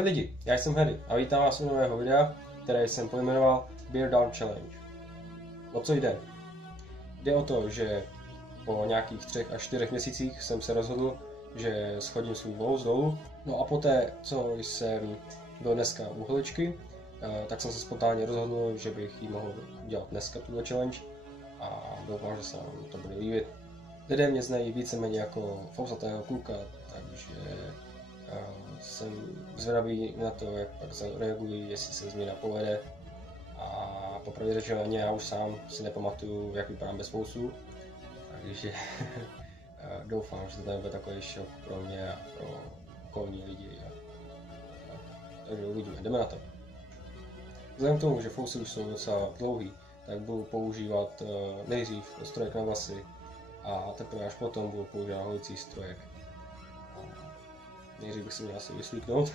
Ahoj lidi, já jsem Harry a vítám vás u nového videa, které jsem pojmenoval Bear Down Challenge. O co jde? Jde o to, že po nějakých 3 až 4 měsících jsem se rozhodl, že schodím svůj vůz dolů. No a poté, co jsem byl dneska u holičky, tak jsem se spontánně rozhodl, že bych jí mohl udělat dneska tuhle challenge a doufám, že se vám to bude líbit. Lidé mě znají víceméně jako fousatého kluka, takže jsem zvědavý na to, jak pak zareagují, jestli se změna povede. A popravdě řečeno, já už sám si nepamatuju, jak vypadám bez fousů, takže doufám, že to nebude takový šok pro mě a pro okolní lidi. Takže uvidíme, jdeme na to. Vzhledem k tomu, že fousy už jsou docela dlouhý, tak budu používat nejdřív strojek na vlasy a teprve až potom budu používat holicí strojek. Nejdřív bych si měl asi vysvíknout.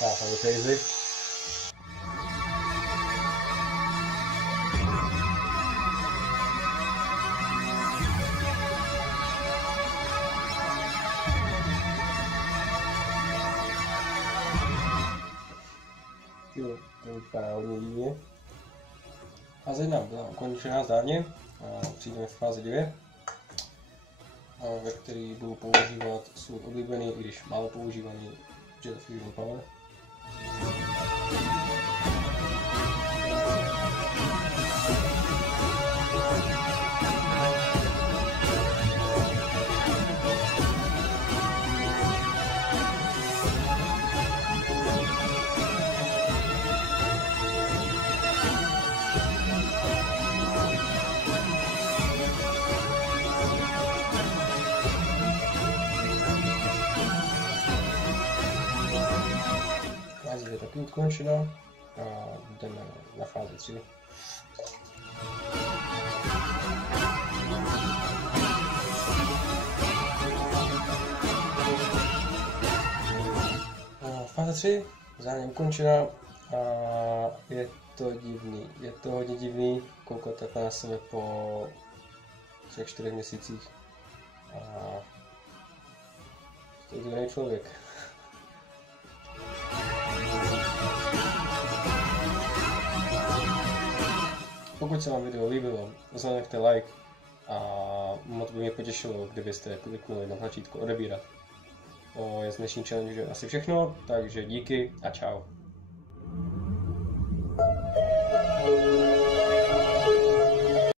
Tak, to je crazy. To vypadá hodně divně. Fáze 1 byla ukončená zdárně a přijdeme v fázi 2, ve které budu používat svůj oblíbený, i když málo používaný Jet Fusion Power. Fáze je taky ukončena a jdeme na fázi 3. Fáze 3 zároveň ukončena a je to divný, je to hodně divný koukat takhle na sebe po 3-4 měsících a to je divný člověk. Pokud se vám video líbilo, zanechte like a moc by mě potěšilo, kdybyste kliknuli na tlačítko odebírat. To je z dnešní challenge asi všechno, takže díky a čau.